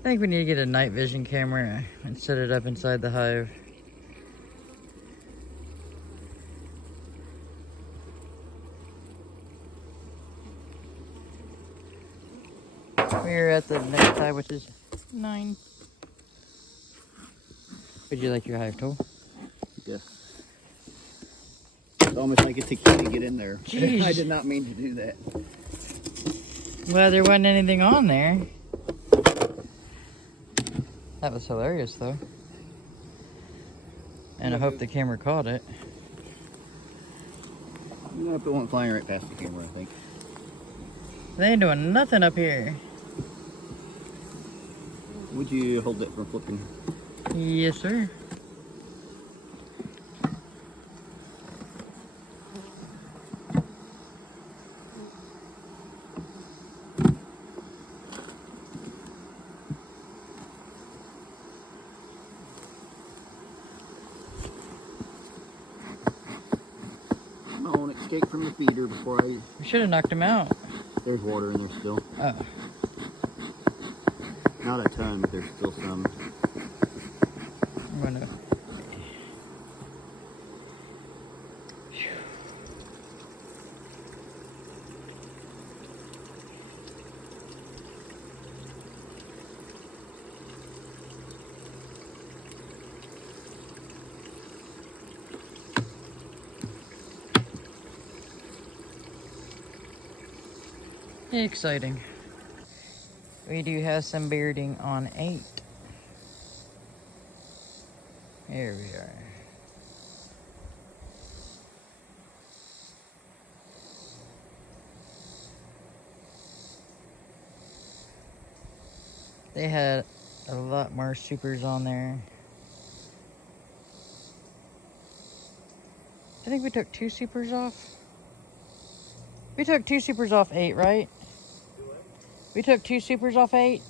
I think we need to get a night vision camera and set it up inside the hive. We're at the next hive, which is 9. Would you like your hive tool? Yes. It's almost like it's a key to get in there. Jeez. I did not mean to do that. Well, there wasn't anything on there. That was hilarious, though. And I hope the camera caught it. I'm gonna put one flying right past the camera, I think. They ain't doing nothing up here. Would you hold that from flipping? Yes, sir. Come on, escape from the feeder before I... We should have knocked him out. There's water in there still. Oh. Not a ton, but there's still some. I'm gonna... Exciting. We do have some bearding on 8. Here we are. They had a lot more supers on there. I think we took 2 supers off. We took 2 supers off 8, right? We took 2 supers off 8.